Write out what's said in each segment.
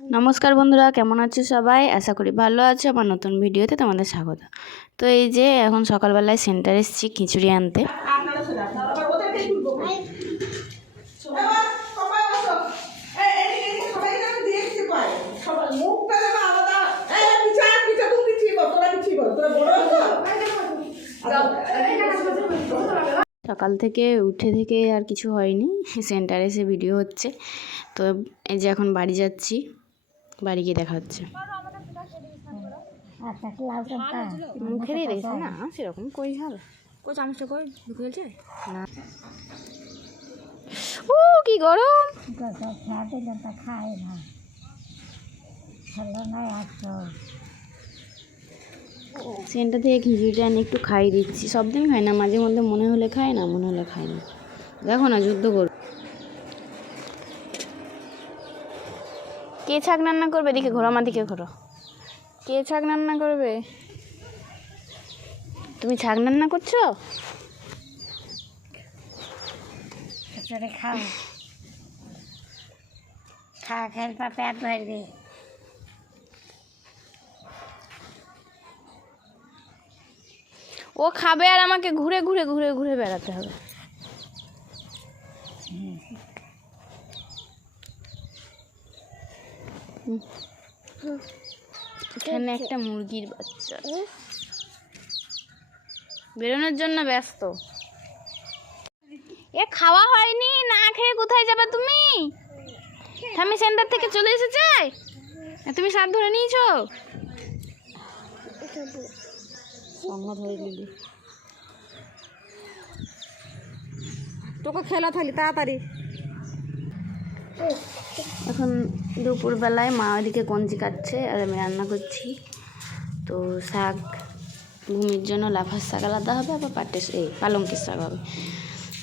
নমস্কার বন্ধুরা, কেমন আছো সবাই? আশা করি ভালো আছো। আমার নতুন ভিডিওতে তোমাদের স্বাগত। তো এই যে, এখন সকালবেলায় সেন্টার এসেছি খিচুড়ি আনতে। সকাল থেকে উঠে থেকে আর কিছু হয়নি সেন্টারে এসে ভিডিও হচ্ছে। তো এই যে এখন বাড়ি যাচ্ছি বাড়ি গিয়ে দেখা হচ্ছে। আচ্ছা না সেরকম কই হাল? কই চামচটা কই? ঢুকে গেছে? না। ও কি গরম! খেয়ে না। সেন্টার থেকে খিচুড়িটা এনে একটু খাই দিচ্ছি। সব দিন খাই না, মাঝে মধ্যে মনে হলে খাই, না মনে হলে খাই না। দেখো না, যুদ্ধ কর কে ছাক রান্না করবে? এদিকে ঘোরো, আমার দিকে ঘোরো। কে ছাক রান্না করবে? তুমি ছাক রান্না করছ? খাও। খা খেলবা পেট ভরবি ও খাবে আর আমাকে ঘুরে ঘুরে ঘুরে ঘুরে বেড়াতে হবে। এখানে একটা মুরগির বাচ্চা। বেরোনোর জন্য ব্যস্ত। এ খাওয়া হয়নি, না খেয়ে কোথায় যাবে তুমি? আমি সেন্টার থেকে চলে এসেছে? তুমি সাত ধরে নিয়েছো? সঙ্গ ধরে নিলি। তোকে খেলা থাকলি তাড়াতাড়ি। এখন দুপুরবেলায় মা ওইদিকে কঞ্চি কাটছে আর আমি রান্না করছি। তো শাক ভূমির জন্য লাফার শাক আলাদা হবে আবার পাটের এই পালঙ্কের শাক হবে।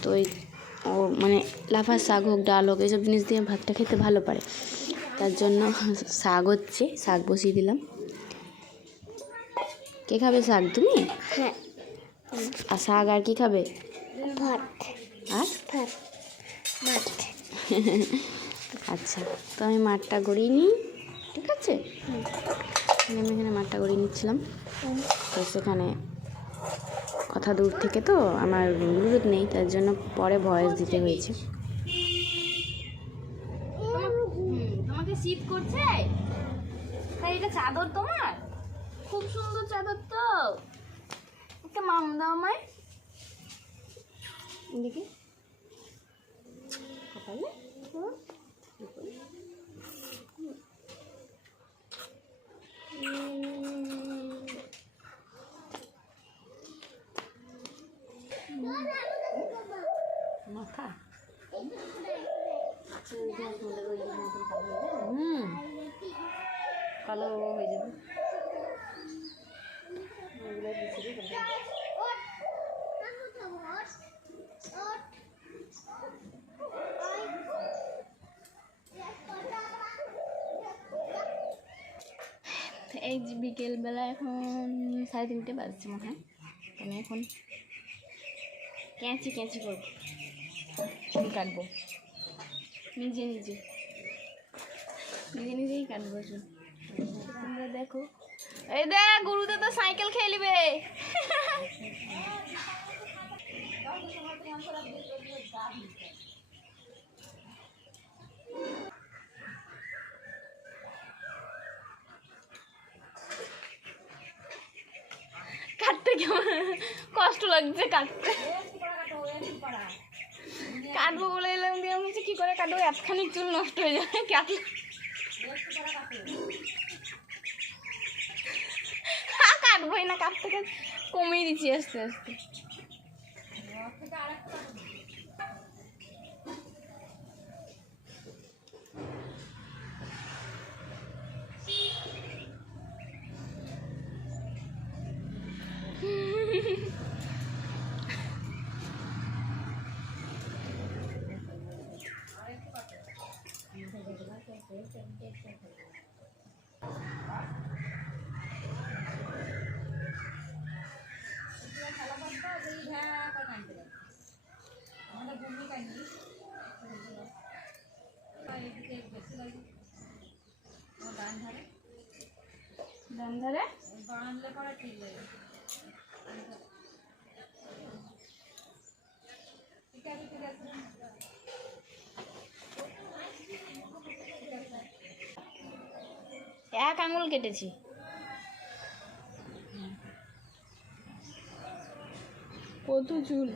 তো ওই ও মানে লাফার শাক হোক ডাল হোক এইসব জিনিস দিয়ে ভাতটা খেতে ভালো পারে। তার জন্য শাক হচ্ছে শাক বসিয়ে দিলাম। কে খাবে শাক? তুমি? হ্যাঁ। আর শাক আর কি খাবে? ভাত। আর? ভাত। আচ্ছা তো আমি মাঠটা গড়িয়ে নিই ঠিক আছে? আমি এখানে মাঠটা গড়িয়ে নিচ্ছিলাম। তো সেখানে কথা দূর থেকে তো আমার ব্লুটুথ নেই তার জন্য পরে ভয়েস দিতে হয়েছে। তোমাকে শীত করছে? তাই এটা চাদর তোমার? খুব সুন্দর চাদর তো। একটা মাম দাও আমায়। দেখি। কপালে। মাথা। হুম। কালো হয়ে যাবে। তারপরে। তো এই বিকেলবেলা এখন সাড়ে তিনটে বাজছে মনে হয়। আমি এখন ক্যাঁচি ক্যাঁচি করব। চুল কাটবো। নিজে নিজে। নিজে নিজেই কাটবো চুল। তোমরা দেখো এই দেখ গুরুদা তো সাইকেল খেয়ে নিবে। কাটতে কেমন? কষ্ট লাগছে কাটতে। কাটবো বলে এলাম দিয়ে আমি কি করে কাটবো? এতখানি চুল নষ্ট হয়ে যাবে, কাটলে কাটবোই না কাটতে কমিয়ে দিচ্ছি আস্তে আস্তে Thank you. ধরে এক আঙুল কেটেছি। কত চুল?